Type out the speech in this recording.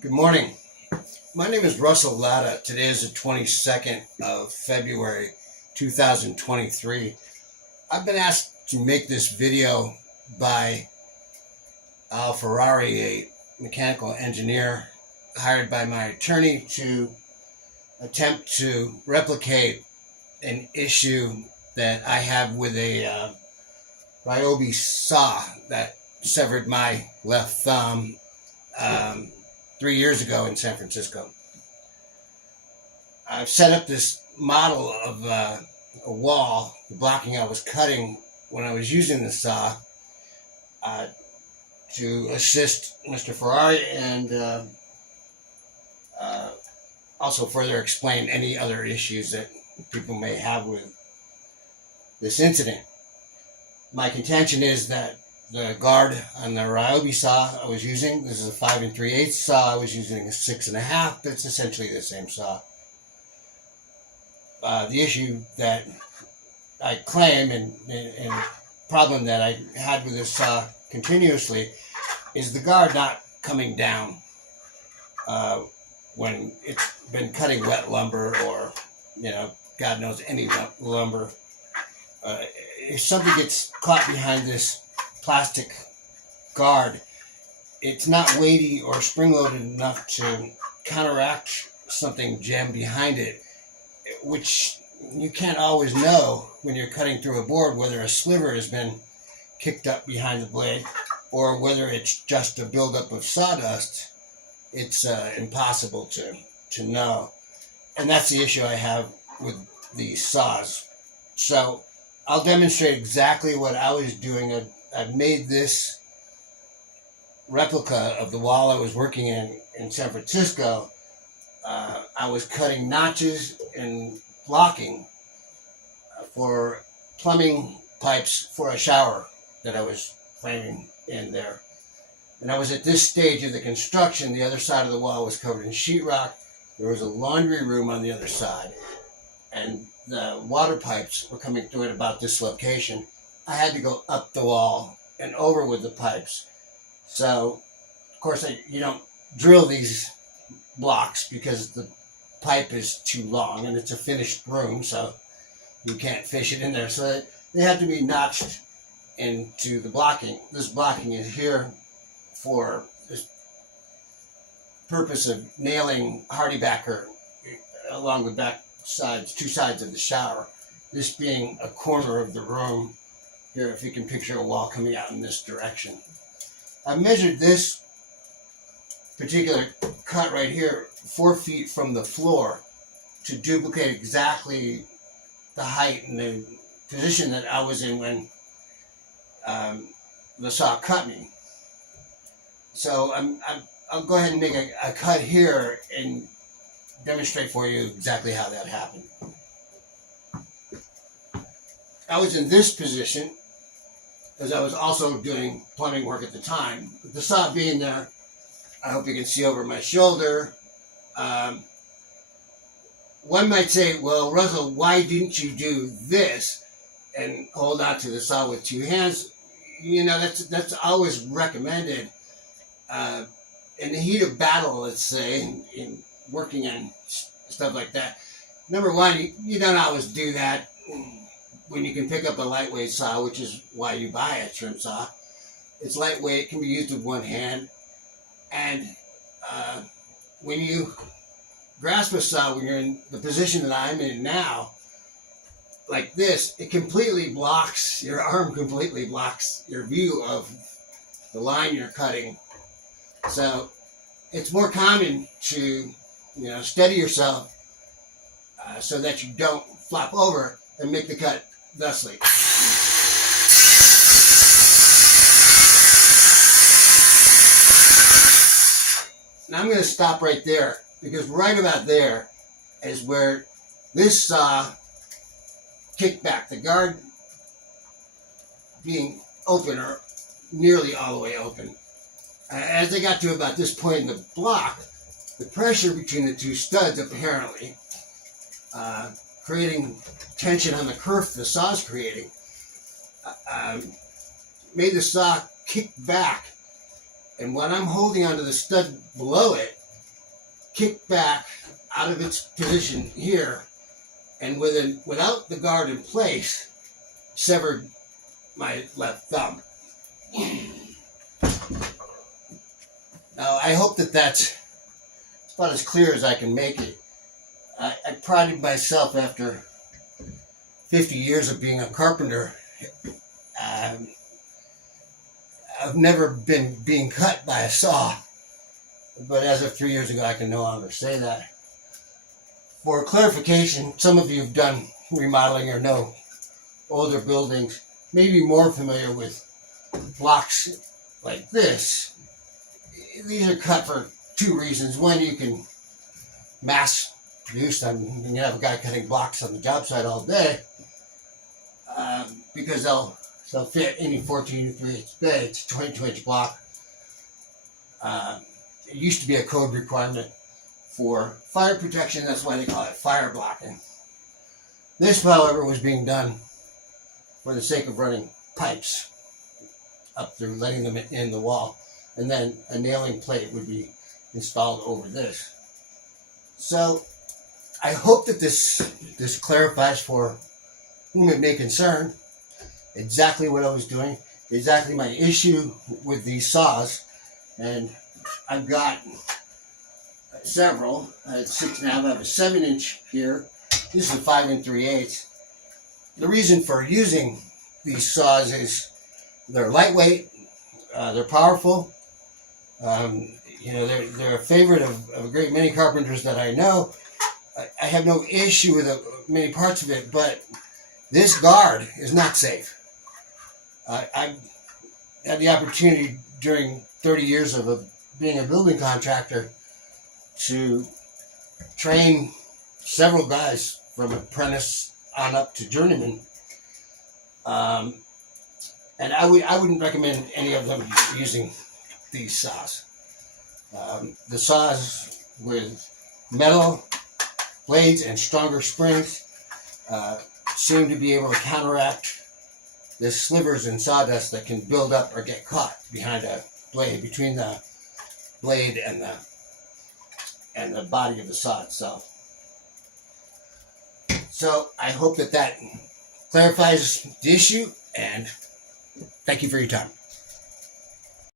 Good morning. My name is Russell Latta. Today is the 22nd of February 2023. I've been asked to make this video by Al Ferrari, a mechanical engineer hired by my attorney to attempt to replicate an issue that I have with a Ryobi saw that severed my left thumb 3 years ago in San Francisco. I've set up this model of a wall, the blocking I was cutting when I was using the saw to assist Mr. Ferrari and also further explain any other issues that people may have with this incident. My contention is that the guard on the Ryobi saw I was using, this is a 5 3/8 saw, I was using a 6 1/2, but it's essentially the same saw. The issue that I claim and problem that I had with this saw continuously is the guard not coming down when it's been cutting wet lumber or, God knows any lumber. If something gets caught behind this plastic guard, it's not weighty or spring-loaded enough to counteract something jammed behind it, which you can't always know when you're cutting through a board whether a sliver has been kicked up behind the blade or whether it's just a buildup of sawdust. It's impossible to know. And that's the issue I have with these saws. So I'll demonstrate exactly what I was doing. I've made this replica of the wall I was working in San Francisco. I was cutting notches and blocking for plumbing pipes for a shower that I was framing in there. And I was at this stage of the construction. The other side of the wall was covered in sheetrock. There was a laundry room on the other side, and the water pipes were coming through at about this location. I had to go up the wall and over with the pipes. So, of course, you don't drill these blocks because the pipe is too long and it's a finished room, so you can't fish it in there. So they have to be notched into the blocking. This blocking is here for the purpose of nailing hardybacker along the back sides, two sides of the shower. This being a corner of the room. Here, if you can picture a wall coming out in this direction. I measured this particular cut right here 4 feet from the floor to duplicate exactly the height and the position that I was in when the saw cut me. So I'll go ahead and make a cut here and demonstrate for you exactly how that happened. I was in this position because I was also doing plumbing work at the time. With the saw being there, I hope you can see over my shoulder. One might say, well, Russell, why didn't you do this and hold on to the saw with two hands? That's always recommended. In the heat of battle, let's say, in working on stuff like that. Number one, you don't always do that when you can pick up a lightweight saw, which is why you buy a trim saw. It's lightweight, can be used with one hand. And when you grasp a saw, when you're in the position that I'm in now, like this, it completely blocks, your arm completely blocks your view of the line you're cutting. So it's more common to, steady yourself so that you don't flop over and make the cut thusly. Now I'm going to stop right there because right about there is where this saw kicked back. The guard being open or nearly all the way open. As they got to about this point in the block, the pressure between the two studs apparently creating tension on the kerf the saw's creating, made the saw kick back. And when I'm holding onto the stud below it, kicked back out of its position here, and without the guard in place, severed my left thumb. Now, I hope that that's about as clear as I can make it. I prided myself after 50 years of being a carpenter. I've never been being cut by a saw, but as of 3 years ago, I can no longer say that. For clarification, some of you have done remodeling or know older buildings, may be more familiar with blocks like this. These are cut for two reasons. One, you can mass produce them. You can have a guy cutting blocks on the job site all day because they'll fit any 14 3/8 bay. It's a 22-inch block. It used to be a code requirement for fire protection. That's why they call it fire blocking. This, however, was being done for the sake of running pipes up through, letting them in the wall, and then a nailing plate would be installed over this. So I hope that this clarifies for whom it may concern exactly what I was doing, exactly my issue with these saws. And I've got several. I had 6.5. I have a 7-inch here. This is a 5 3/8. The reason for using these saws is they're lightweight, they're powerful. They're a favorite of a great many carpenters that I know. I have no issue with many parts of it, but this guard is not safe. I had the opportunity during 30 years of being a building contractor to train several guys from apprentice on up to journeyman. And I wouldn't recommend any of them using these saws. The saws with metal blades and stronger springs seem to be able to counteract the slivers and sawdust that can build up or get caught behind a blade, between the blade and the body of the saw itself. So I hope that clarifies the issue, and thank you for your time.